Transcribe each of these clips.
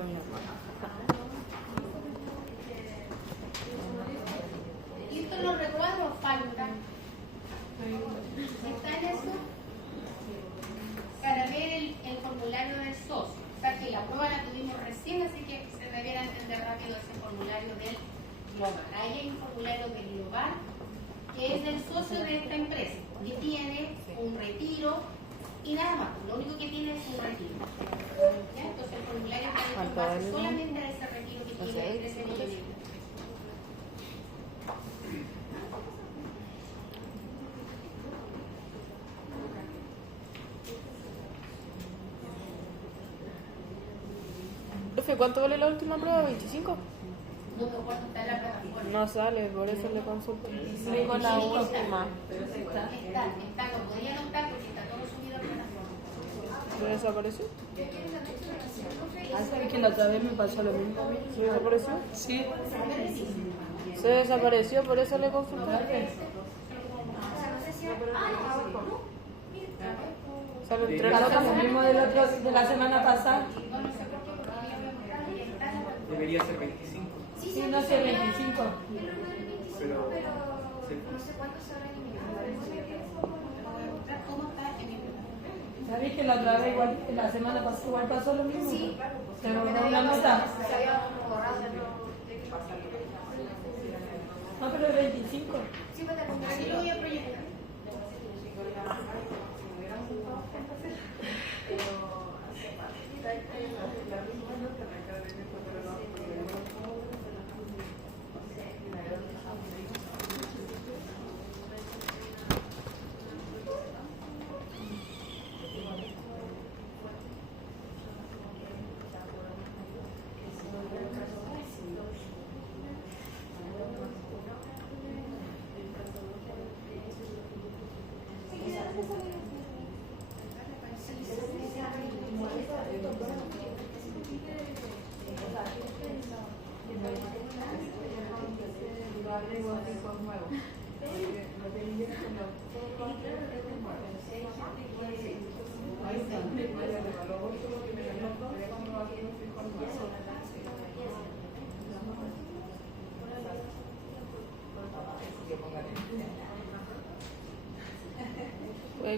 con normal. Y estos los recuadros faltan. ¿Está en eso? Para ver el formulario del socio. O sea que la prueba la tuvimos recién, así que se debiera entender rápido ese formulario del global. Ahí hay un formulario del global que es del socio de esta empresa, que tiene un retiro y nada más. Lo único que tiene es un retiro. ¿Ya? Entonces el formulario está hecho en base solamente a ese retiro que tiene de 13 millones. Profe, ¿cuánto vale la última prueba? ¿25? No me acuerdo, está en la plataforma. No sale, por eso le consulto. Digo la última. Está, no podría no estar porque está todo subido a la plataforma. ¿Se desapareció? ¿Sabes que la otra vez me pasó lo mismo? ¿Se desapareció? Sí. Se desapareció, por eso le consulté. Sale el 3. Claro, lo mismo de la semana pasada. Debería ser 25. Sí, no sé, 25. Pero No sé cuánto se habrá eliminado. ¿Cómo está en el ¿Sabéis que la otra vez, igual, la semana pasada, igual pasó lo mismo? Sí. Pero no una nota. Se había borrado de nuevo. No, pero es 25. Sí, pues así lo voy a proyectar.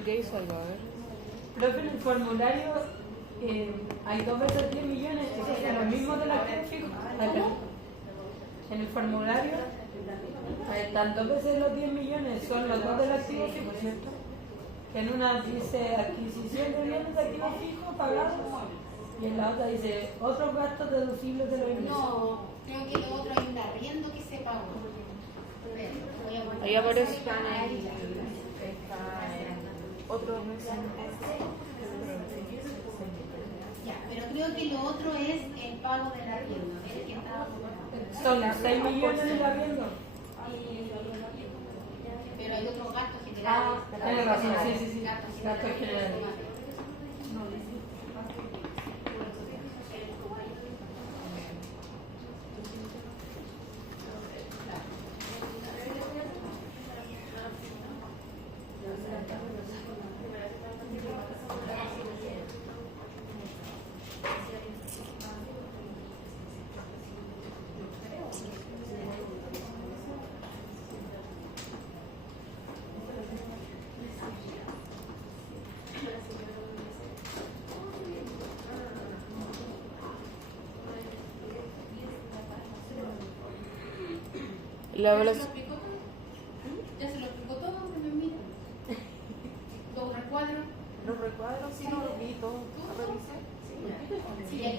¿Qué hizo algo? A ver. Profe, en el formulario hay 2 veces 10 millones, eso es lo mismo del activo fijo. En el formulario están 2 veces los 10 millones, son los 2 del activo fijo, ¿cierto? En una dice adquisición de bienes de activo fijo pagados y en la otra dice otros gastos deducibles de los ingresos. No, creo que lo otro hay un arriendo que se pagó. Ahí aparece. Otro mes. Ya, pero creo que lo otro es el pago del arriendo, el que está. Son 6 millones del arriendo. Pero hay otros gastos generales. Tienes razón, sí. Gastos Gastos generales. La evaluación. ¿Ya se lo explicó todo? Que me miren. ¿Los recuadros? Los recuadros sí los vi todos. Sí, el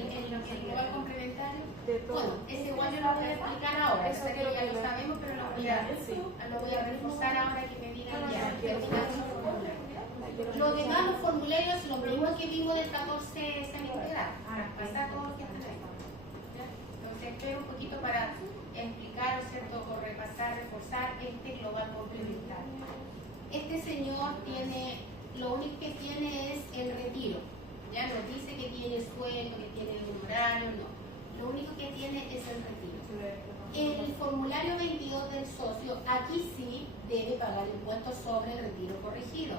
global complementario. Bueno, ese igual yo lo voy a explicar ahora. Eso que ya lo sabemos, pero lo voy a reforzar ahora que me digan ya. Los demás, los formularios, lo mismo que vimos del 14 semestral. Está todo que entonces, espero un poquito para explicar, ¿cierto? O repasar, reforzar este global complementario. Este señor tiene, lo único que tiene es el retiro. Ya no dice que tiene sueldo, que tiene un horario, no. Lo único que tiene es el retiro. El formulario 22 del socio, aquí sí debe pagar impuestos sobre el retiro corregido.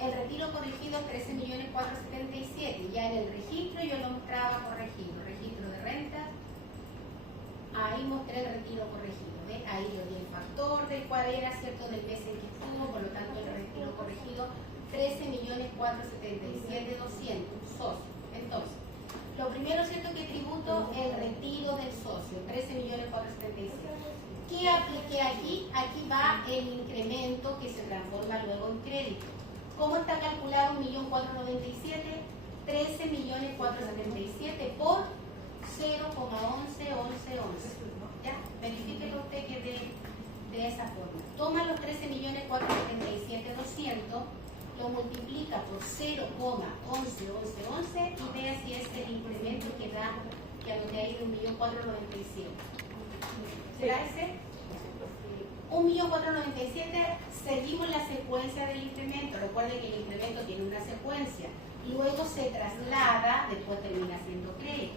El retiro corregido es 13.477.000. Ya en el registro yo lo mostraba corregido. Registro de ahí mostré el retiro corregido, ¿ves? Ahí lo di el factor del cual era, ¿cierto?, del mes en que estuvo, por lo tanto el retiro corregido 13.477.200 socios. Entonces, lo primero, ¿cierto?, que tributo el retiro del socio, 13.477.000. ¿Qué apliqué aquí? Aquí va el incremento que se transforma luego en crédito. ¿Cómo está calculado 1.497.000? 13.477.000 por 0,111111. ¿Ya? Verifíquelo usted que de esa forma. Toma los 13.477.200, lo multiplica por 0,111111 y vea si es el incremento que da, que anoté ahí de 1.497.000. ¿Será ese? 1.497.000, seguimos la secuencia del incremento. Recuerden que el incremento tiene una secuencia. Luego se traslada, después termina siendo crédito.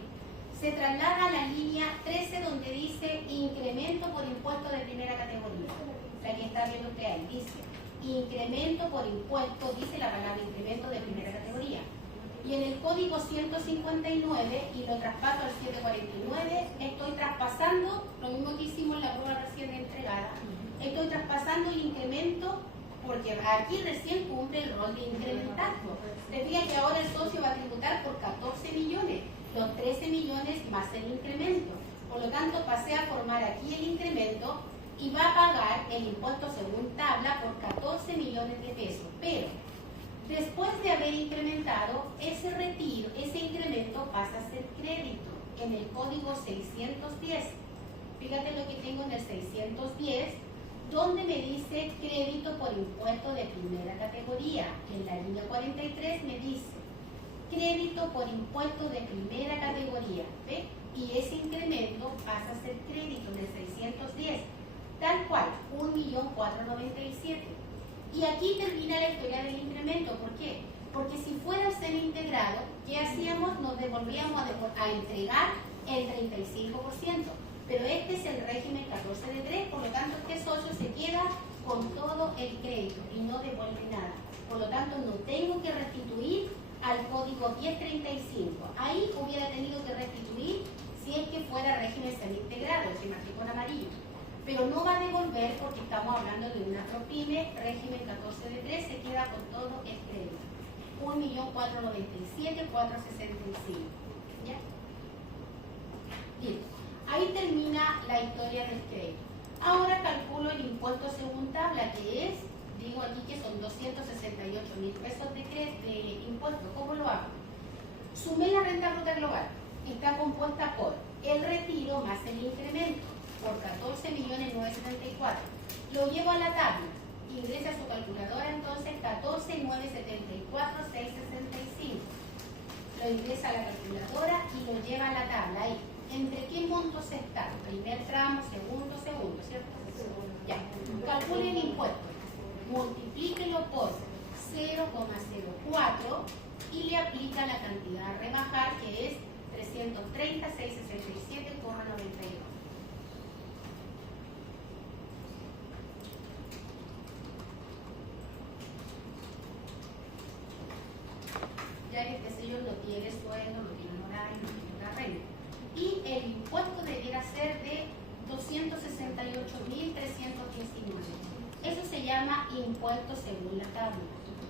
Se traslada a la línea 13 donde dice incremento por impuesto de primera categoría. O sea, aquí está viendo usted ahí, dice incremento por impuesto, dice la palabra incremento de primera categoría. Y en el código 159, y lo traspaso al 749, estoy traspasando, lo mismo que hicimos en la prueba recién entregada, estoy traspasando el incremento porque aquí recién cumple el rol de incrementarlo. Te fijas que ahora el socio va a tributar por 14 millones, los 13 millones más el incremento. Por lo tanto, pasé a formar aquí el incremento y va a pagar el impuesto según tabla por 14 millones de pesos. Pero después de haber incrementado, ese retiro, ese incremento pasa a ser crédito en el código 610. Fíjate lo que tengo en el 610, donde me dice crédito por impuesto de primera categoría. En la línea 43 me dice crédito por impuesto de primera categoría. ¿Ve? Y ese incremento pasa a ser crédito en el 610. Tal cual, 1.497.000. Y aquí termina la historia del incremento. ¿Por qué? Porque si fuera a ser integrado, ¿qué hacíamos? Nos devolvíamos a entregar el 35%. Pero este es el régimen 14 de 3, por lo tanto este socio se queda con todo el crédito y no devuelve nada. Por lo tanto no tengo que restituir al código 1035. Ahí hubiera tenido que restituir si es que fuera régimen semi-integrado, se marcó con amarillo. Pero no va a devolver porque estamos hablando de una ProPyme, régimen 14 de 3, se queda con todo el crédito. 1.497.465. ¿Ya? Bien. Ahí termina la historia del crédito. Ahora calculo el impuesto según tabla, que es, digo aquí que son 268.000 pesos de impuesto. ¿Cómo lo hago? Sumé la renta bruta global. Está compuesta por el retiro más el incremento, por 14.974.000. Lo llevo a la tabla. Ingresa a su calculadora entonces 14.974.665. Lo ingresa a la calculadora y lo lleva a la tabla ahí. ¿Entre qué montos está? Primer tramo, segundo, ¿cierto? Ya. Calcule el impuesto. Multiplíquelo por 0,04 y le aplica la cantidad a rebajar, que es 330.667,92. Ya que este señor no tiene sueldo, no tiene horario, no tiene una renta. Y el impuesto debiera ser de 268.319. Eso se llama impuesto según la tabla,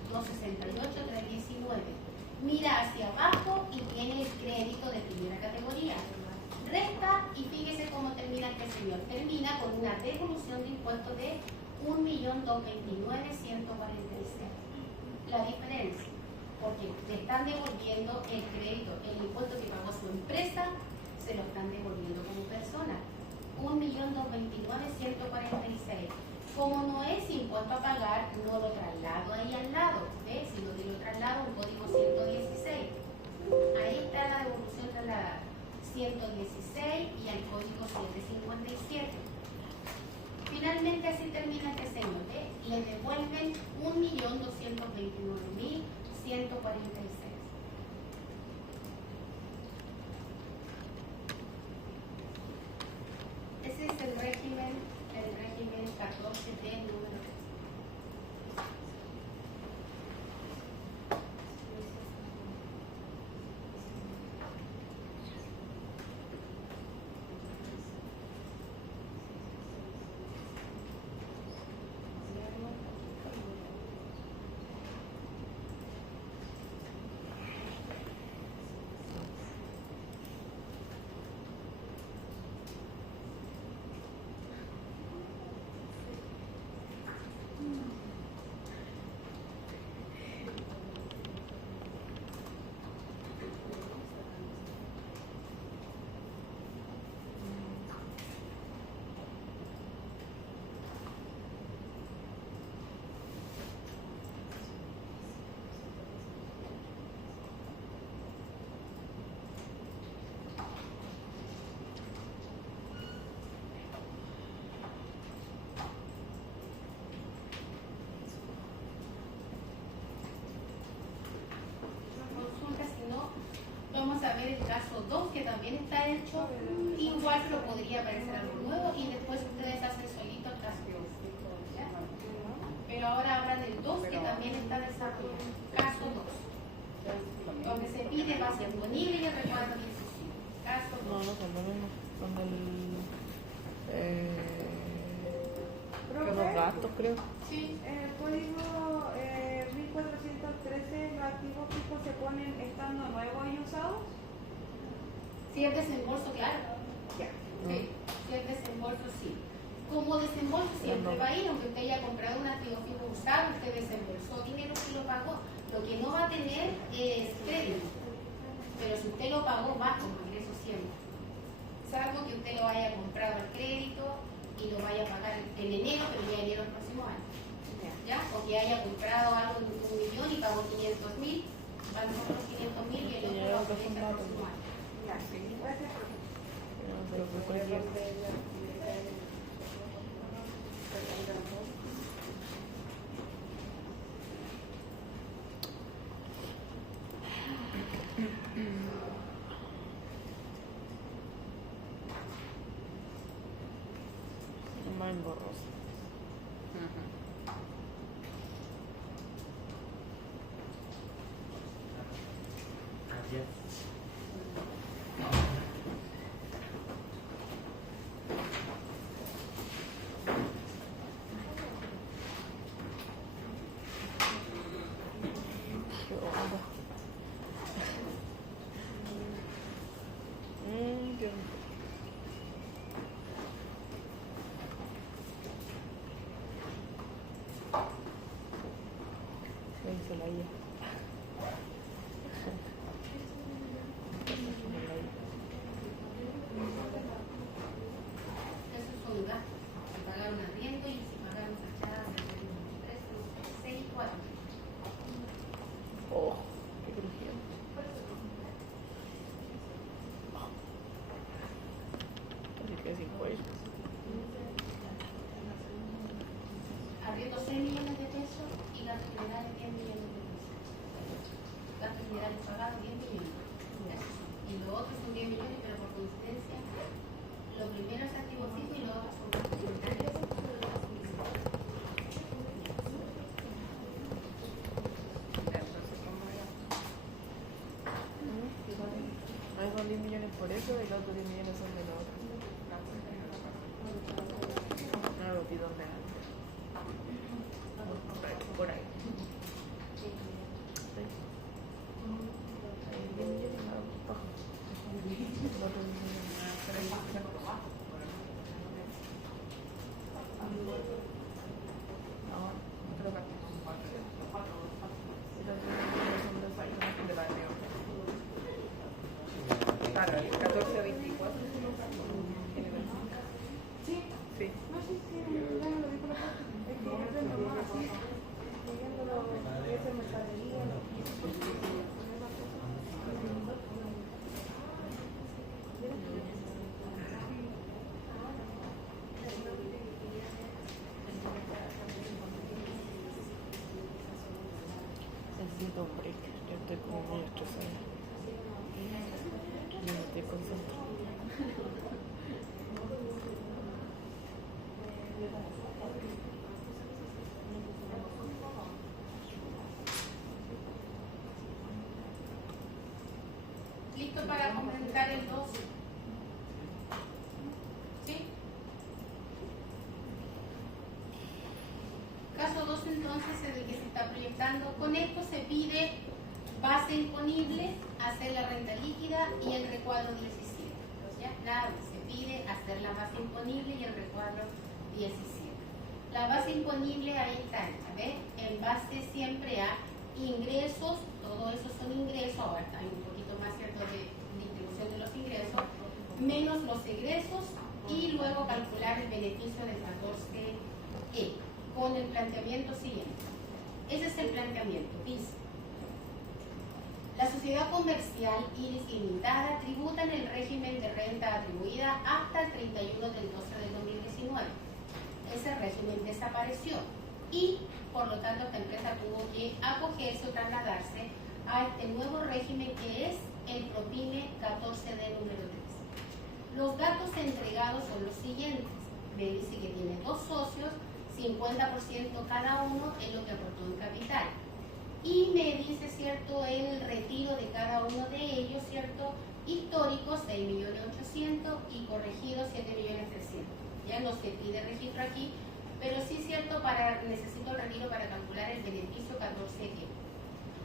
268.319. Mira hacia abajo y tiene el crédito de primera categoría. Resta y fíjese cómo termina este señor. Termina con una devolución de impuestos de 1.229.146. La diferencia, porque le están devolviendo el crédito, el impuesto que pagó su empresa, se lo están devolviendo como persona. 1.229.146. Como no es impuesto a pagar, no lo traslado ahí al lado, ¿ves? Sino que lo traslado a un código 116. Ahí está la devolución trasladada. 116 y al código 757. Finalmente así termina este señor, ¿eh? Le devuelven 1.229.146. Ese es el régimen 14D número 3. ver el caso 2, que también está hecho igual, pero podría parecer algo nuevo, y después ustedes hacen solito el caso 2. ¿Ya? Pero ahora hablan del 2, que también está desarrollado. Caso 2, donde se pide base disponible y el recuadro 17. Caso 2. No, no son lo mismo. Son del. Con los gastos, creo. Sí. En el código 1413 los activos fijos se ponen estando nuevos y usados. Si es desembolso, claro. Ya. Sí, si es desembolso, sí. Como desembolso siempre va a ir, aunque usted haya comprado un activo fijo usado, usted desembolsó dinero que lo pagó. Lo que no va a tener es crédito. Pero si usted lo pagó, va como ingreso siempre. Salvo que usted lo haya comprado al crédito y lo vaya a pagar en enero, pero ya enero el próximo año. ¿Ya? O que haya comprado algo en 1 millón y pagó 500.000, van a los 500.000 y el otro lo aprovecha el próximo año. Ya, sí. Gracias. Pero que cualquier. Más borroso. Qué onda. Qué onda. Se la IA. Esos son gastos. Si pagaron arriendo y si pagaron fachadas, 3, 6 y 4. Oh, qué crujiente. Así que sin cuello. Arriendo 6 millones de pesos y gastos generales 10 millones de pesos. Gastos generales pagados 10 millones. Y los otros son 10 millones, pero por coincidencia, lo primero es activo fijo y los otros son gastos generales. Ahí son 10 millones por eso y los otros 10 millones son de lo otro. No lo pido de antes. Por ahí. Sí. Ahí 10 millones más bajo. Los otros 10 millones. No, creo que y los 10 millones son de país, de la Unión. Claro, 14 a 24. Sí. Sí. No, sí, sí, ya me lo dijo la parte. Es que yo tengo más así, siguiéndolo, esa mercadería. Necesito un break. Yo estoy como muy estresada. Yo no estoy concentrada. ¿Listo para comentar el 2? ¿Sí? Caso 2 entonces es el que se está proyectando. Con esto se pide base disponible, hacer la renta líquida y el recuadro 17. ¿Ya? Nada, se pide hacer la base imponible y el recuadro 17. La base imponible ahí está hecha, ¿ves? En base siempre a ingresos, todo eso son ingresos, ahora hay un poquito más cierto de distribución de los ingresos, menos los egresos y luego calcular el beneficio del 14E con el planteamiento siguiente. Ese es el planteamiento, dice. La sociedad comercial Iris Limitada tributa en el régimen de renta atribuida hasta el 31 del 12 del 2019. Ese régimen desapareció y, por lo tanto, esta empresa tuvo que acogerse o trasladarse a este nuevo régimen que es el PROPYME Los datos entregados son los siguientes. Me dice que tiene 2 socios, 50% cada uno es lo que aportó en capital. Y me dice, ¿cierto?, el retiro de cada uno de ellos, ¿cierto?, histórico, 6.800.000 y corregido 7.300.000. Ya no se pide registro aquí, pero sí, ¿cierto?, necesito el retiro para calcular el beneficio 14E.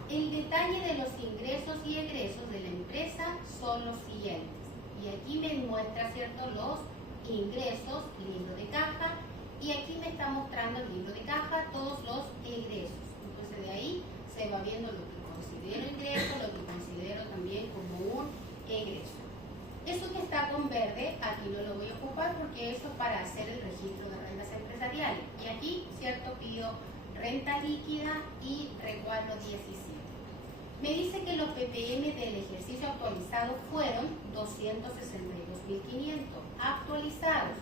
El detalle de los ingresos y egresos de la empresa son los siguientes. Y aquí me muestra, ¿cierto?, los ingresos, libro de caja, y aquí me está mostrando el libro de caja, todos los egresos. Entonces de ahí se va viendo lo que considero ingreso, lo que considero también como un egreso. Eso que está con verde, aquí no lo voy a ocupar porque eso es para hacer el registro de rentas empresariales. Y aquí, ¿cierto?, pido renta líquida y recuadro 17. Me dice que los ppm del ejercicio actualizado fueron 262.500 actualizados.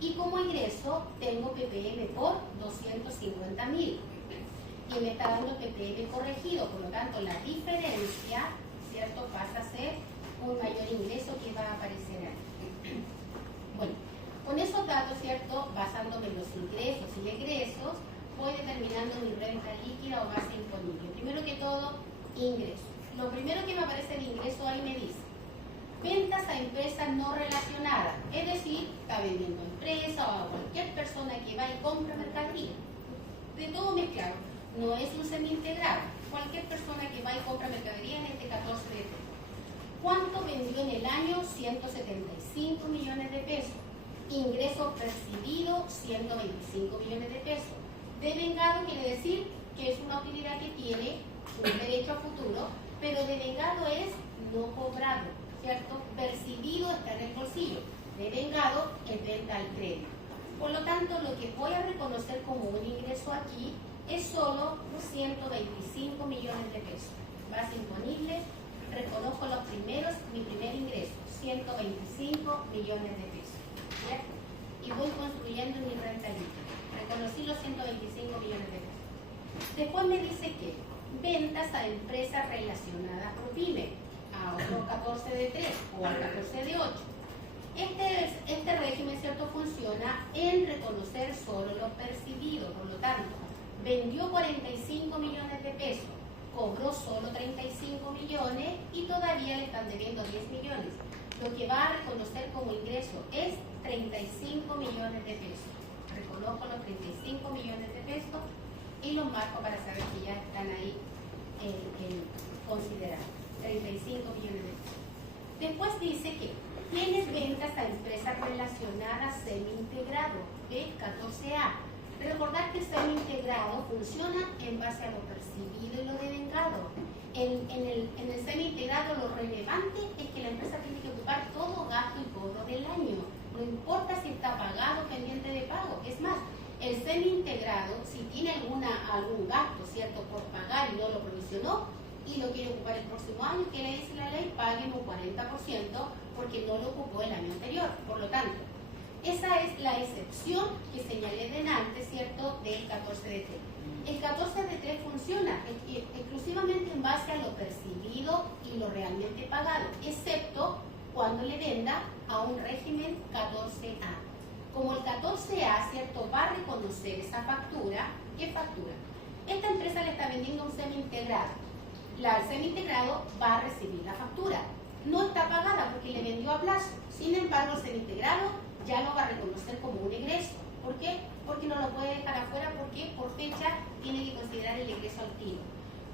Y como ingreso tengo ppm por 250.000. Y me está dando ppm corregido, por lo tanto la diferencia, ¿cierto?, pasa a ser un mayor ingreso que va a aparecer ahí. Bueno, con esos datos, ¿cierto?, basándome en los ingresos y egresos, voy determinando mi renta líquida o base imponible. Primero que todo, ingresos. Lo primero que me aparece el ingreso ahí me dice ventas a empresas no relacionadas, es decir, está vendiendo a empresa o a cualquier persona que va y compra mercadería. De todo mezclado, no es un semi-integrado. Cualquier persona que va y compra mercadería en este 14 de pesos. ¿Cuánto vendió en el año? 175 millones de pesos. Ingreso percibido, 125 millones de pesos. Devengado quiere decir que es una utilidad que tiene un derecho a futuro, pero devengado es no cobrado, ¿cierto? Percibido está en el bolsillo. Devengado es venta al crédito. Por lo tanto, lo que voy a reconocer como un ingreso aquí es solo 125 millones de pesos. Base imponible, reconozco los primeros, mi primer ingreso, 125 millones de pesos. ¿Cierto? Y voy construyendo mi renta líquida. Reconocí los 125 millones de pesos. Después me dice que ventas a empresas relacionadas por PYME, a otro 14 de 3 o al 14 de 8. Este régimen, ¿cierto?, funciona en reconocer solo lo percibido. Por lo tanto, vendió 45 millones de pesos, cobró solo 35 millones y todavía le están debiendo 10 millones. Lo que va a reconocer como ingreso es 35 millones de pesos. Reconozco los 35 millones de pesos y los marco para saber que ya están ahí considerados. 35 millones de pesos. Después dice que tienes ventas a empresas relacionadas semi-integrado, ¿ve? 14A. Recordar que el semi-integrado funciona en base a lo percibido y lo devengado. En el semi-integrado lo relevante es que la empresa tiene que ocupar todo gasto y cobro del año. No importa si está pagado o pendiente de pago. Es más, el semi-integrado, si tiene algún gasto, ¿cierto?, por pagar y no lo provisionó y lo quiere ocupar el próximo año, ¿qué le dice la ley? Paguen un 40% porque no lo ocupó el año anterior. Por lo tanto, esa es la excepción que señalé delante, ¿cierto?, del 14 de 3. El 14 de 3 funciona exclusivamente en base a lo percibido y lo realmente pagado, excepto cuando le venda a un régimen 14A. Como el 14A, ¿cierto?, va a reconocer esa factura, ¿qué factura? Esta empresa le está vendiendo un semi-integrado. El semi-integrado va a recibir la factura. No está pagada porque le vendió a plazo. Sin embargo, el semi-integrado ya lo va a reconocer como un egreso. ¿Por qué? Porque no lo puede dejar afuera porque por fecha tiene que considerar el egreso al tiro.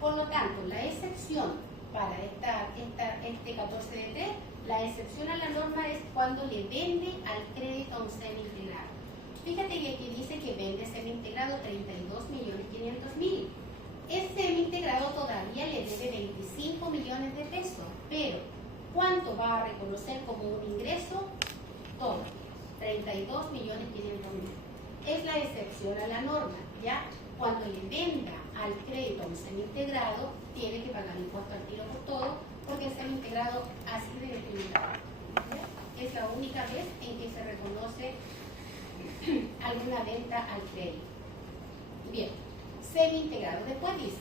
Por lo tanto, la excepción para este 14 de 3, la excepción a la norma es cuando le vende al crédito a un semi-integrado. Fíjate que aquí dice que vende semi-integrado 32.500.000. El semi-integrado todavía le debe 25 millones de pesos, pero ¿cuánto va a reconocer como un ingreso? Todo, 32.500.000. Es la excepción a la norma, ¿ya? Cuando le venda al crédito a un semi-integrado, tiene que pagar impuesto al tiro por todo, porque el semi-integrado así debe terminar. Es la única vez en que se reconoce alguna venta al crédito. Bien, semi-integrado. Después dice,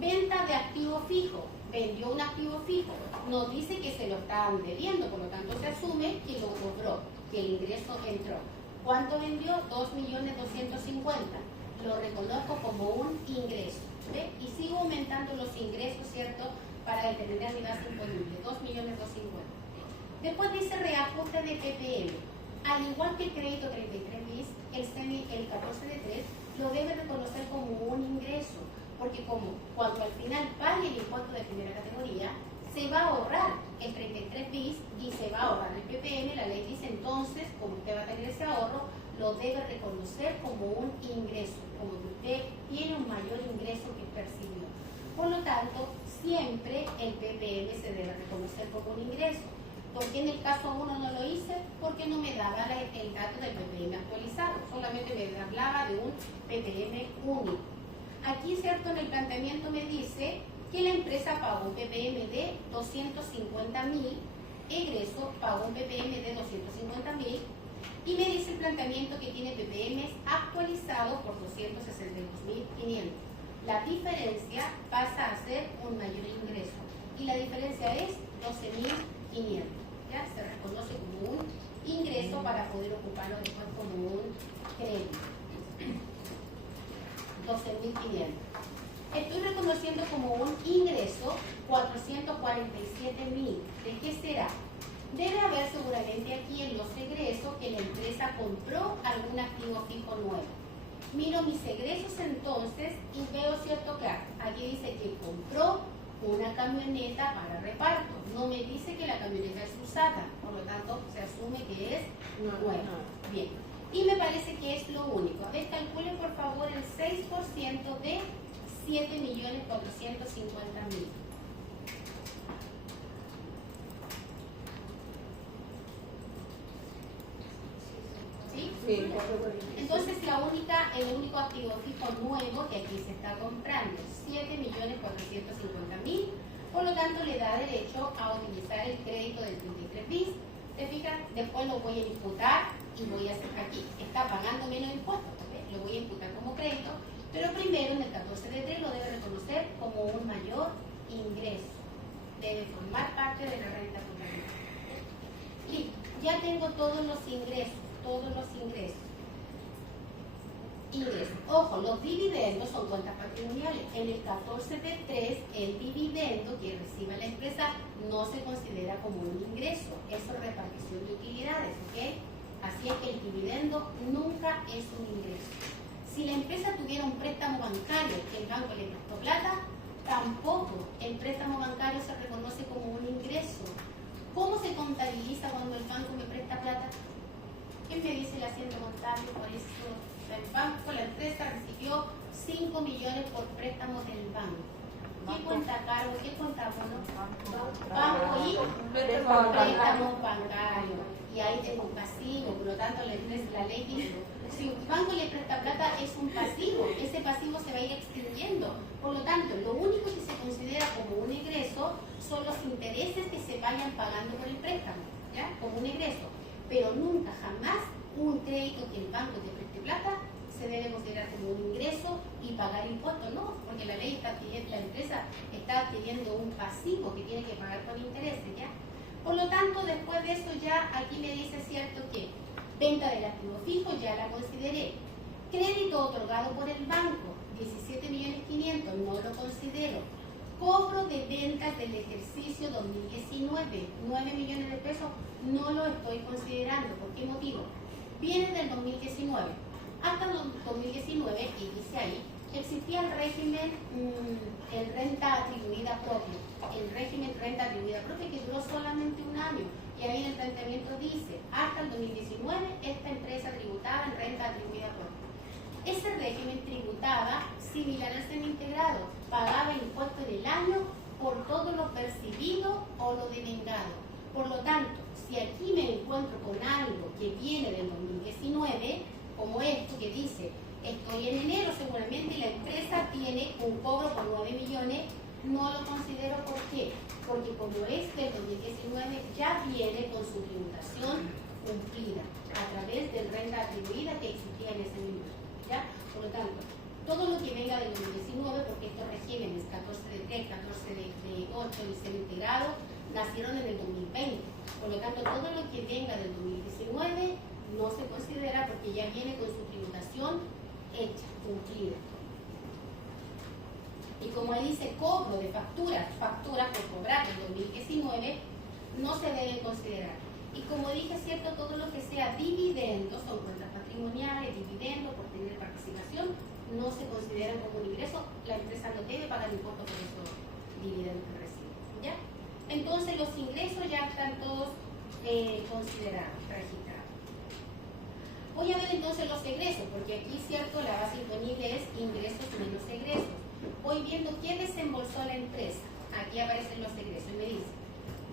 venta de activo fijo. Vendió un activo fijo. no dice que se lo estaban debiendo, por lo tanto se asume que lo cobró, que el ingreso entró. ¿Cuánto vendió? 2.250.000. Lo reconozco como un ingreso. ¿Ve? Y sigo aumentando los ingresos, ¿cierto? Para determinar mi base imponible, 2.250.000. Después dice reajuste de PPM. Al igual que el crédito 33 bis, el 14 de 3 lo debe reconocer como un ingreso, porque como cuando al final pague el impuesto de primera categoría, se va a ahorrar el 33 bis y se va a ahorrar el PPM. La ley dice entonces, como usted va a tener ese ahorro, lo debe reconocer como un ingreso, como que usted tiene un mayor ingreso que percibió. Por lo tanto, siempre el PPM se debe reconocer como un ingreso. ¿Por qué en el caso 1 no lo hice? Porque no me daba el dato del PPM actualizado, solamente me hablaba de un PPM único. Aquí, ¿cierto? En el planteamiento me dice que la empresa pagó un PPM de 250.000, egreso pagó un PPM de 250.000, y me dice el planteamiento que tiene PPM actualizado por 262.500. La diferencia pasa a ser un mayor ingreso, y la diferencia es 12.500. ¿Ya? Se reconoce como un ingreso para poder ocuparlo después como un crédito. 12.500. Estoy reconociendo como un ingreso 447.000. ¿De qué será? Debe haber seguramente aquí en los egresos que la empresa compró algún activo fijo nuevo. Miro mis egresos entonces y veo, ¿cierto? Claro, aquí dice que compró una camioneta para reparto. No me dice que la camioneta es usada, por lo tanto se asume que es nueva. Bien. Y me parece que es lo único. A ver, calcule por favor el 6% de 7.450.000. ¿Sí? Sí. Entonces el único activo fijo nuevo que aquí se está comprando, 7.450.000, por lo tanto le da derecho a utilizar el crédito del 33 bis. ¿Te fijas? Después lo voy a imputar y voy a hacer aquí. Está pagando menos impuestos, ¿ves? Lo voy a imputar como crédito, pero primero en el 14 de 3 lo debe reconocer como un mayor ingreso. Debe formar parte de la renta total. Y ya tengo todos los ingresos. Ojo, los dividendos son cuentas patrimoniales. En el 14 de 3, el dividendo que reciba la empresa no se considera como un ingreso. Eso es repartición de utilidades, ¿ok? Así es que el dividendo nunca es un ingreso. Si la empresa tuviera un préstamo bancario que el banco le prestó plata, tampoco el préstamo bancario se reconoce como un ingreso. ¿Cómo se contabiliza cuando el banco me presta plata? ¿Qué me dice la hacienda contable? Por eso el banco, la empresa recibió 5 millones por préstamos del banco. ¿Qué cuenta cargo? ¿Qué cuenta bono? Banco y préstamo bancario. Y ahí tengo un pasivo, por lo tanto la ley dice, si un banco le presta plata es un pasivo, ese pasivo se va a ir extinguiendo. Por lo tanto, lo único que se considera como un ingreso son los intereses que se vayan pagando por el préstamo, ¿ya? Como un ingreso. Pero nunca, jamás, un crédito que el banco te preste plata se debe considerar como un ingreso y pagar impuestos, no, porque la ley está pidiendo, la empresa está adquiriendo un pasivo que tiene que pagar con intereses, ¿ya? Por lo tanto, después de eso ya aquí me dice, cierto, que venta del activo fijo ya la consideré. Crédito otorgado por el banco, 17.500.000, no lo considero. Cobro de ventas del ejercicio 2019, 9 millones de pesos, no lo estoy considerando. ¿Por qué motivo? Viene del 2019. Hasta el 2019, y dice ahí, existía el régimen, el renta atribuida propia. El régimen renta atribuida propia que duró solamente un año. Y ahí en el planteamiento dice, hasta el 2019, esta empresa tributaba en renta atribuida propia. Ese régimen tributaba similar al semi-integrado, pagaba el impuesto en el año por todo lo percibido o lo devengado. Por lo tanto, si aquí me encuentro con algo que viene del 2019, como esto que dice, estoy en enero seguramente y la empresa tiene un cobro por 9 millones, no lo considero. ¿Por qué? Porque como es del 2019 ya viene con su tributación cumplida a través del renta atribuida que existía en ese momento. ¿Ya? Por lo tanto, todo lo que venga del 2019, porque estos regímenes 14 de 3, 14 de 8 y semi-integrado, nacieron en el 2020. Por lo tanto, todo lo que venga del 2019 no se considera porque ya viene con su tributación hecha, cumplida. Y como ahí dice cobro de facturas por cobrar del 2019, no se deben considerar. Y como dije, cierto, todo lo que sea dividendos, son cuentas patrimoniales, dividendos por tener participación, no se consideran como un ingreso. La empresa no debe pagar impuestos por esos dividendos que recibe. ¿Ya? Entonces los ingresos ya están todos considerados, registrados. Voy a ver entonces los egresos, porque aquí, cierto, la base imponible es ingresos menos egresos. Voy viendo qué desembolsó la empresa. Aquí aparecen los egresos y me dice,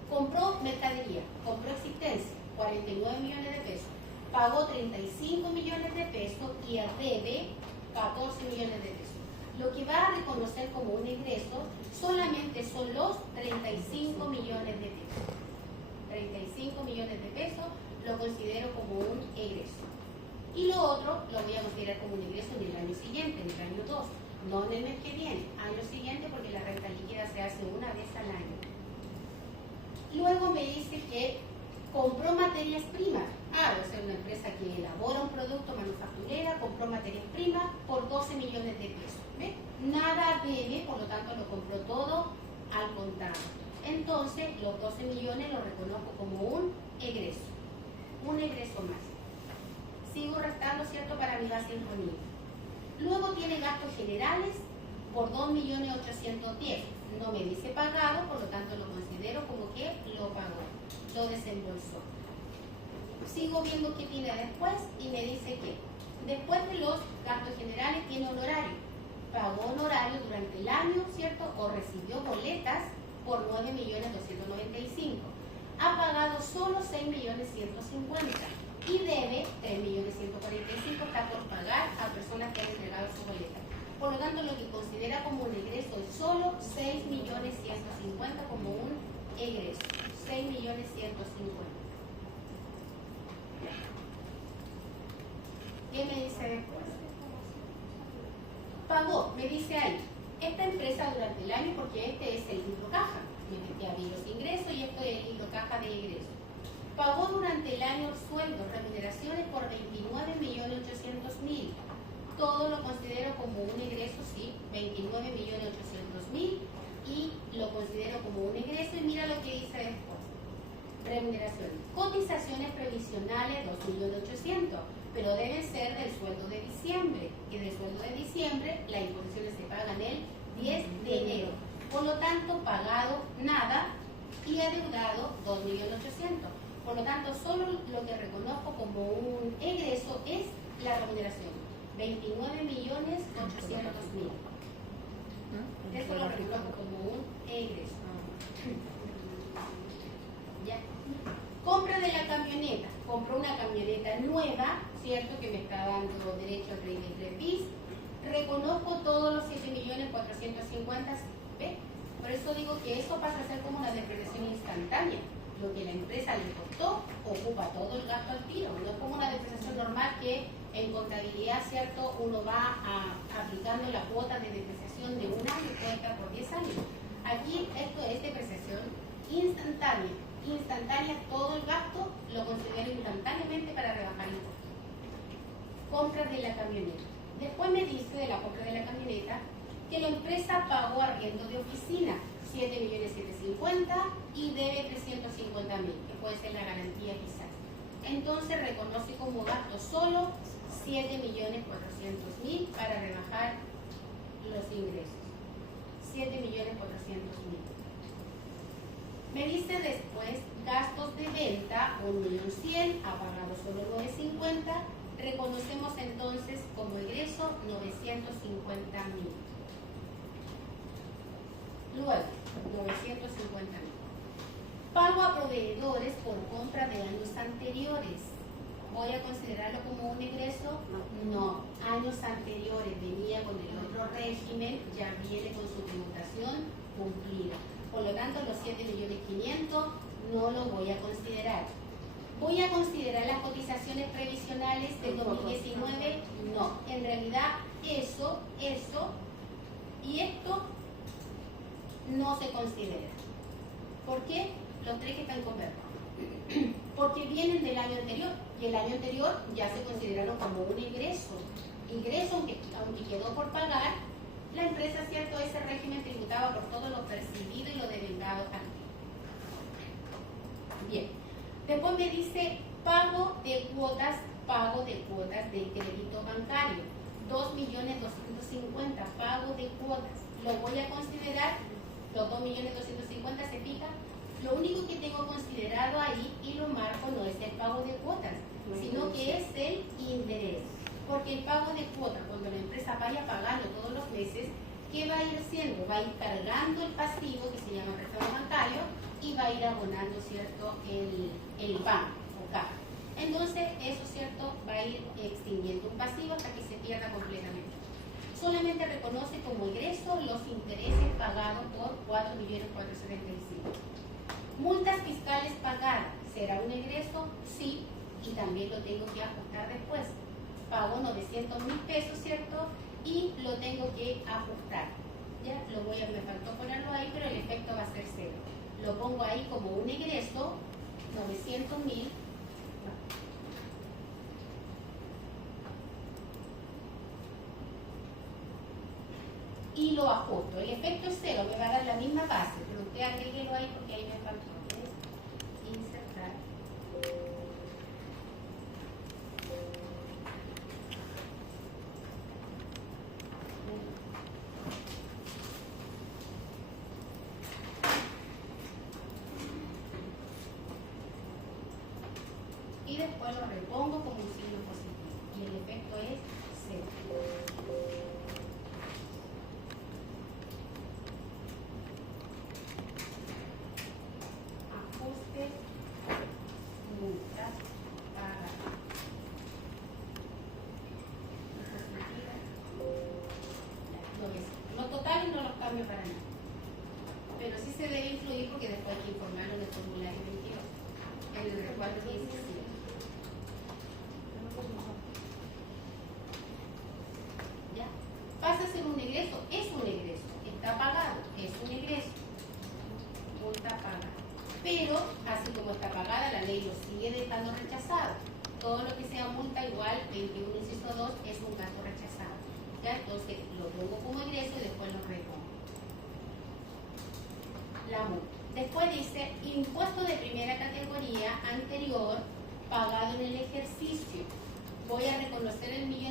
compró mercadería, compró existencia, 49 millones de pesos, pagó 35 millones de pesos y debe 14 millones de pesos. Lo que va a reconocer como un ingreso solamente son los 35 millones de pesos. 35 millones de pesos lo considero como un egreso. Y lo otro lo voy a considerar como un ingreso en el año siguiente, en el año 2. No en el mes que viene, año siguiente, porque la renta líquida se hace una vez al año. Luego me dice que compró materias primas. O sea, una empresa que elabora un producto manufacturera, compró materias primas por 12 millones de pesos. ¿Ve? Nada debe, por lo tanto lo compró todo al contado. Entonces, los 12 millones los reconozco como un egreso más. Sigo restando, ¿cierto?, para mi base imponible. Luego tiene gastos generales por 2.810.000. No me dice pagado, por lo tanto lo considero como que lo pagó, lo desembolsó. Sigo viendo qué tiene después y me dice que después de los gastos generales tiene honorario. Pagó honorario durante el año, ¿cierto? O recibió boletas por 9.295.000. Ha pagado solo 6.150.000. Y debe 3.145.000, está por pagar a personas que han entregado su boleta. Por lo tanto, lo que considera como un egreso es solo 6.150.000 como un egreso. 6.150.000. ¿Qué me dice después? Pagó, me dice ahí, esta empresa durante el año, porque este es el libro caja. Me metí a abrir los ingresos y esto es el libro caja de egresos. Pagó durante el año sueldos, remuneraciones por 29.800.000. Todo lo considero como un egreso, sí, 29.800.000 y lo considero como un egreso. Y mira lo que dice después. Remuneraciones. Cotizaciones previsionales 2.800.000, pero deben ser del sueldo de diciembre. Y del sueldo de diciembre las imposiciones se pagan el 10 de enero. Por lo tanto, pagado nada y adeudado 2.800.000. Por lo tanto, solo lo que reconozco como un egreso es la remuneración, 29.800.000. Eso lo reconozco como un egreso. ¿Ya? Compra de la camioneta. Compró una camioneta nueva, ¿cierto? Que me está dando derecho al 33 bis. Reconozco todos los 7.450.000. ¿Ve? Por eso digo que eso pasa a ser como una depreciación instantánea. Lo que la empresa le costó ocupa todo el gasto al tiro. No es como una depreciación normal que en contabilidad, ¿cierto?, uno va aplicando la cuota de depreciación de un año y puede estar por 10 años. Aquí esto es depreciación instantánea. Instantánea, todo el gasto lo considero instantáneamente para rebajar impuestos. Compras de la camioneta. Después me dice de la compra de la camioneta que la empresa pagó arriendo de oficina, 7.750.000 y debe 350.000, que puede ser la garantía quizás. Entonces reconoce como gasto solo 7.400.000 para rebajar los ingresos. 7.400.000. Me dice después gastos de venta 1.100.000, ha pagado solo 950. Reconocemos entonces como egreso 950.000. Luego, 950.000. Pago a proveedores por compra de años anteriores. ¿Voy a considerarlo como un egreso? No. Años anteriores, venía con el otro régimen, ya viene con su tributación cumplida. Por lo tanto, los 7.500.000 no lo voy a considerar. ¿Voy a considerar las cotizaciones previsionales del 2019? No. En realidad, eso y esto no se considera. ¿Por qué? los tres que están con verde, porque vienen del año anterior, y el año anterior ya se consideraron como un ingreso, aunque quedó por pagar, la empresa, cierto, ese régimen tributaba por todo lo percibido y lo devengado aquí. Bien, después me dice pago de cuotas del crédito bancario, 2.250.000, pago de cuotas. Lo voy a considerar, los 2.250.000 se fija. Lo único que tengo considerado ahí, y lo marco, no es el pago de cuotas, sino que es el interés. Porque el pago de cuotas, cuando la empresa vaya pagando todos los meses, ¿qué va a ir haciendo? Va a ir cargando el pasivo, que se llama préstamo bancario, y va a ir abonando, ¿cierto?, el banco o caja. Entonces, eso, ¿cierto?, va a ir extinguiendo un pasivo hasta que se pierda completamente. Solamente reconoce como ingreso los intereses pagados por 4.475.000. Multas fiscales pagadas, ¿será un ingreso? Sí, y también lo tengo que ajustar después. Pago 900.000 pesos, ¿cierto? Y lo tengo que ajustar. Ya, me faltó ponerlo ahí, pero el efecto va a ser cero. Lo pongo ahí como un ingreso, 900.000. Y lo ajusto. El efecto es cero, me va a dar la misma base, pero usted agréguelo ahí porque ahí me faltó. Insertar. Y después lo repongo como un signo positivo. Y el efecto es cero. Los totales no los cambio para nada, pero sí se debe incluir porque después hay que informarlo en el formulario 22, en el recuadro 17. ¿Ya? Pasa a ser un ingreso, es un ingreso, está pagado, es un ingreso, multa pagada. Pero, así como está pagada, la ley lo sigue dejando rechazado. Todo lo que sea multa igual, 21 inciso 2, es un gasto rechazado. ¿Ya? Entonces lo pongo como ingreso y después lo repongo. La multa. Después dice impuesto de primera categoría anterior pagado en el ejercicio. Voy a reconocer el 1.250.000.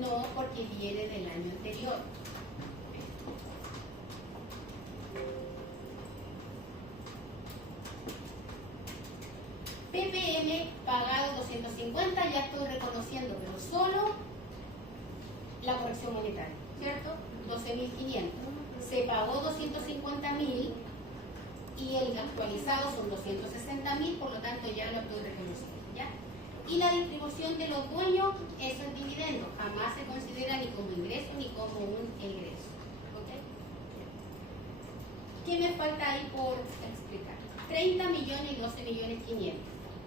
No, porque viene del año anterior. PPM pagado 250, ya estoy reconociendo, pero solo la corrección monetaria, ¿cierto? 12.500. Se pagó 250.000 y el actualizado son 260.000, por lo tanto ya lo estoy reconociendo, ¿ya? Y la distribución de los dueños, eso es dividendo, jamás se considera ni como ingreso ni como un egreso, ¿ok? ¿Qué me falta ahí por explicar? 30 millones y 12.500.000.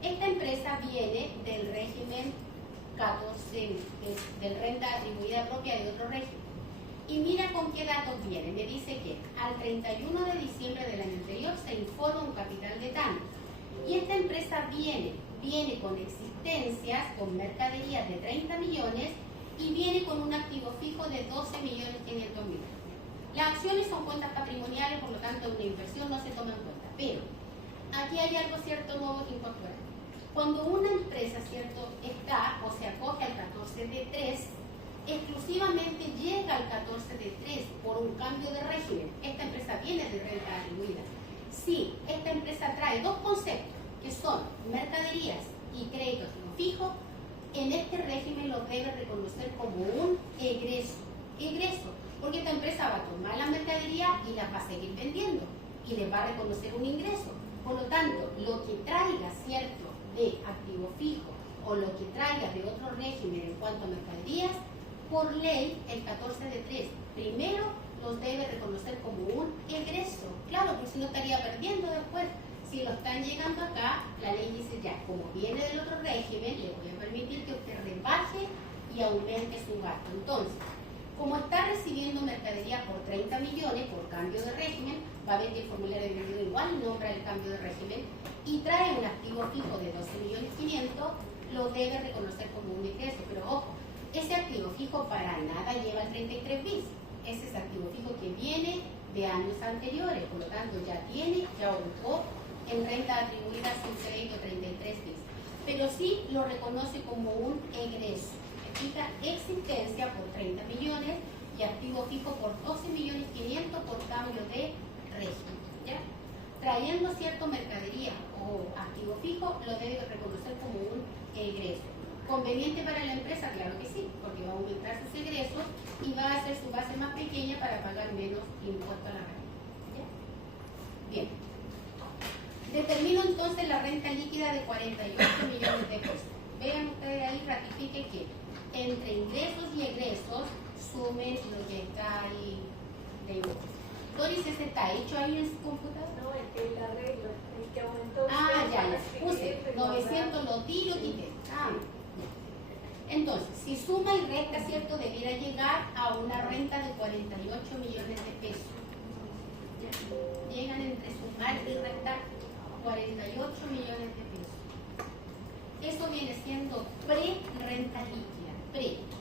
Esta empresa viene del régimen 14, del renta atribuida propia de otro régimen. Y mira con qué datos viene. Me dice que al 31 de diciembre del año anterior se informa un capital de tanto. Y esta empresa viene con existencias, con mercaderías de 30 millones y viene con un activo fijo de 12.500.000. Las acciones son cuentas patrimoniales, por lo tanto una inversión no se toma en cuenta. Pero aquí hay algo cierto nuevo que incorporar. Cuando una empresa, ¿cierto?, está o se acoge al 14 de 3, exclusivamente llega al 14 de 3 por un cambio de régimen. Esta empresa viene de renta atribuida. Si esta empresa trae dos conceptos, que son mercaderías y créditos fijos, en este régimen lo debe reconocer como un egreso. Egreso, porque esta empresa va a tomar la mercadería y la va a seguir vendiendo y le va a reconocer un ingreso. Por lo tanto, lo que traiga, ¿cierto?, de activo fijo o lo que traiga de otro régimen en cuanto a mercaderías, por ley, el 14 de 3, primero los debe reconocer como un egreso. Claro, porque si no estaría perdiendo después. Si lo están llegando acá, la ley dice ya, como viene del otro régimen, le voy a permitir que usted rebaje y aumente su gasto. Entonces, Como está recibiendo mercadería por 30 millones por cambio de régimen, va a ver que el formulario de vendido igual nombra el cambio de régimen y trae un activo fijo de 12.500.000, lo debe reconocer como un ingreso. Pero ojo, ese activo fijo para nada lleva el 33 bis. Ese es activo fijo que viene de años anteriores, por lo tanto ya ocupó en renta atribuida sin crédito 33 bis. Pero sí lo reconoce como un egreso. Explica existencia por 30 millones y activo fijo por 12.500.000 por cambio de régimen. ¿Ya? Trayendo cierto mercadería o activo fijo, lo debe reconocer como un egreso. ¿Conveniente para la empresa? Claro que sí, porque va a aumentar sus egresos y va a hacer su base más pequeña para pagar menos impuesto a la renta. ¿Ya? Bien. Determino entonces la renta líquida de 48 millones de pesos. Vean ustedes ahí, ratifique que entre ingresos y egresos sumen lo que está ahí de ingresos. Doris, ¿ese está hecho ahí en su computadora? No, el arreglo, el que aumentó. Ya, puse 900, lo tiro y quité. Entonces, si suma y resta, ¿cierto? Debiera llegar a una renta de 48 millones de pesos. ¿Ya? Llegan entre sumar y restar 48 millones de pesos. Eso viene siendo pre-renta líquida.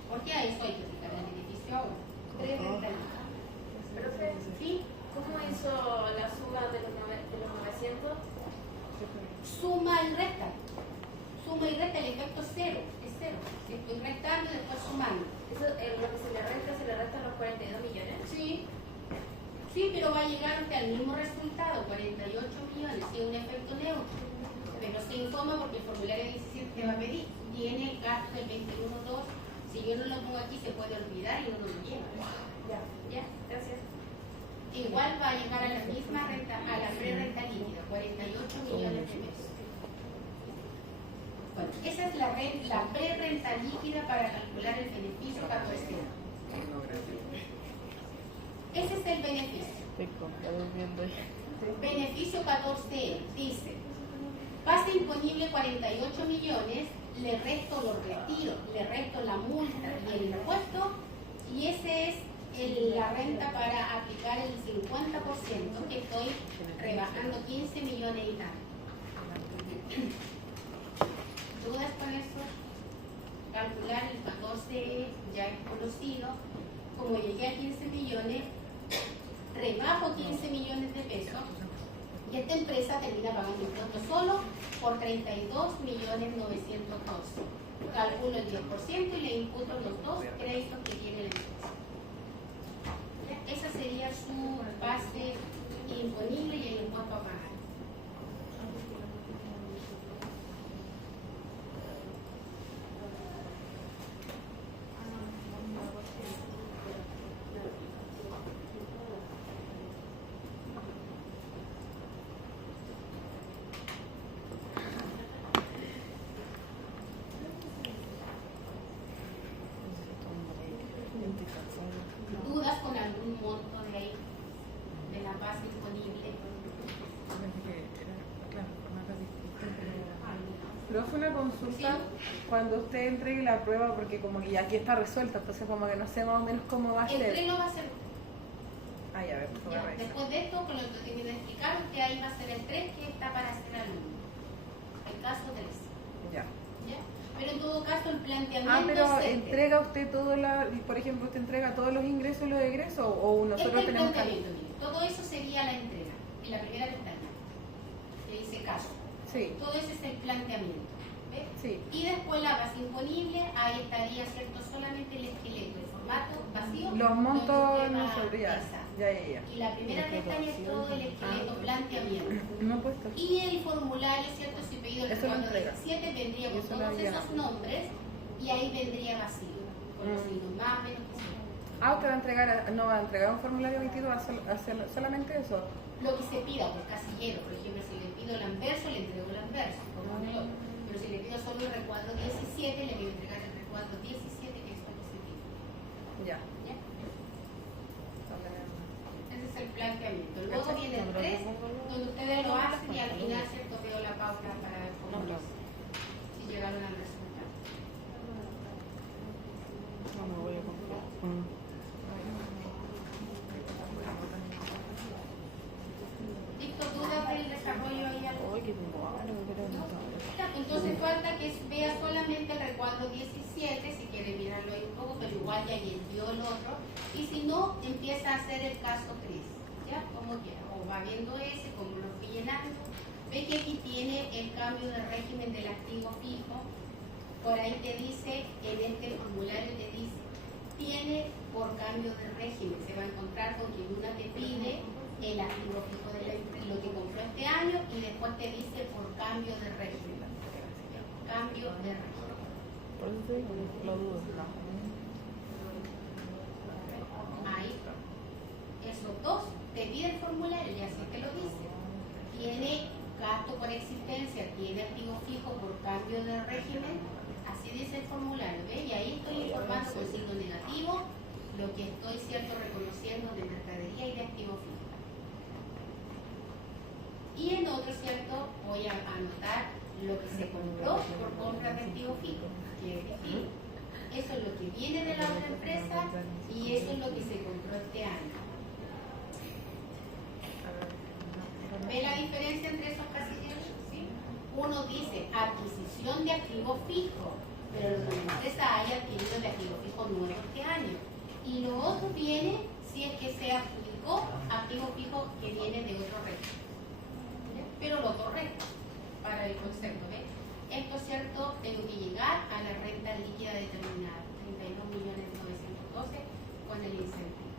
Porque a eso hay que aplicar el beneficio ahora. Pre-renta líquida. Profe, ¿Sí? ¿cómo hizo la suma de los 900? Suma y resta. Suma y resta, el efecto cero. Es cero. Estoy restando y después sumando. Eso, lo que se le restan los 42 millones. Sí. Sí, pero va a llegar usted al mismo resultado, 48 millones, y un efecto neutro. Pero se informa porque el formulario 17 te va a pedir. Tiene gasto del 21.2. Si yo no lo pongo aquí, se puede olvidar y uno lo lleva. ¿Ya? Gracias. Igual va a llegar a la misma renta, a la pre-renta líquida, 48 millones de pesos. Bueno, esa es la pre-renta líquida para calcular el beneficio 14. No, gracias. Ese es el beneficio. Beneficio 14 dice, base imponible 48 millones, le resto los retiros, le resto la multa y el impuesto, y ese es la renta para aplicar el 50%, que estoy rebajando 15 millones y tal. ¿Dudas con eso? Calcular el 14 ya es conocido. Como llegué a 15 millones, rebajo 15 millones de pesos y esta empresa termina pagando impuestos solo por 32.912.000. Calculo el 10% y le imputo los dos créditos que tiene la empresa. Esa sería su base imponible y el impuesto a pagar. ¿Dudas con algún monto de ahí? De la base disponible. Profe, una consulta, cuando usted entregue la prueba, porque como que ya aquí está resuelta, entonces como que no sé más o menos cómo va a El ser. pleno va a ser. Ay, a ver, voy a Ya, revisar. después de esto, con lo que terminé de explicar, usted ahí va a ser el 3 que está para ser alumno. El caso 3. Ya. ¿Ya? Pero en todo caso, el planteamiento Ah, pero es este. entrega usted todo por ejemplo, usted entrega todos los ingresos y los egresos, o nosotros Este es el tenemos que... planteamiento, mire. Todo eso sería la entrega, en la primera pestaña, que dice caso. Sí, Todo ese es el planteamiento. ¿Ve? sí. Y después la base imponible, ahí estaría, ¿cierto? Solamente el esqueleto, el formato vacío. Los montos donde no usted va- sabría. Exacto. Ya. Y la primera pestaña es todo el esqueleto, planteamiento. No he puesto. Y el formulario, ¿cierto? Si pedido el Eso lo recuadro entrega. 17, vendría con Eso lo todos había. esos nombres y ahí vendría vacío, con los signos más, menos que sea. Ah, usted va a entregar, no va a entregar un formulario 22, va a hacer solamente eso. Lo que se pida por casillero, por ejemplo, si le pido el anverso, le entrego el anverso, como en el otro. Pero si le pido solo el recuadro 17, le voy a entregar el recuadro 17, que es lo que se pide. Ya. ¿Ya? Ese es el planteamiento. Luego viene el 3, donde ustedes lo hacen y al final, ¿cierto? Veo la pauta para ver cómo lo hacen. Si llegaron al resultado. Entonces falta que vea solamente el recuadro 17, si quiere mirarlo ahí un poco, pero igual ya envió el otro. Y si no, empieza a hacer el caso 3, ¿ya? Como quiera. O va viendo ese, como lo fui llenando. Ve que aquí tiene el cambio de régimen del activo fijo. Por ahí te dice, en este formulario te dice, tiene por cambio de régimen. Se va a encontrar con que una te pide el activo fijo de la empresa, lo que compró este año, y después te dice por cambio de régimen. Cambio de régimen. Por eso te digo, lo dudo. Ahí. Esos dos te pide el formulario y así te lo dice. Tiene gasto por existencia, tiene activo fijo por cambio de régimen, así dice el formulario, ¿ve? Y ahí estoy informando con signo negativo lo que estoy, cierto, reconociendo de mercadería y de activo fijo. Y en otro, cierto, voy a anotar lo que se compró por compra de activo fijo, que es decir, eso es lo que viene de la otra empresa y eso es lo que se compró este año. ¿Ve la diferencia entre esos casilleros? ¿Sí? Uno dice adquisición de activo fijo, pero la empresa haya adquirido de activo fijo nuevo este año. Y lo otro viene si es que se adjudicó activo fijo que viene de otro régimen. Pero lo correcto para el concepto. ¿Ve? Esto, cierto, tengo que llegar a la renta líquida determinada, 32.912.000 con el incentivo.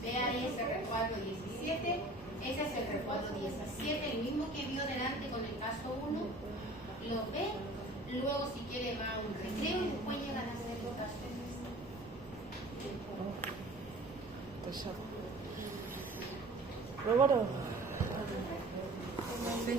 Ve ahí ese recuadro 17, ese es el recuadro 17, el mismo que vio delante con el caso 1, lo ve, luego si quiere va a un recreo y después llegan a hacer el caso 3. Róbalo. Sí.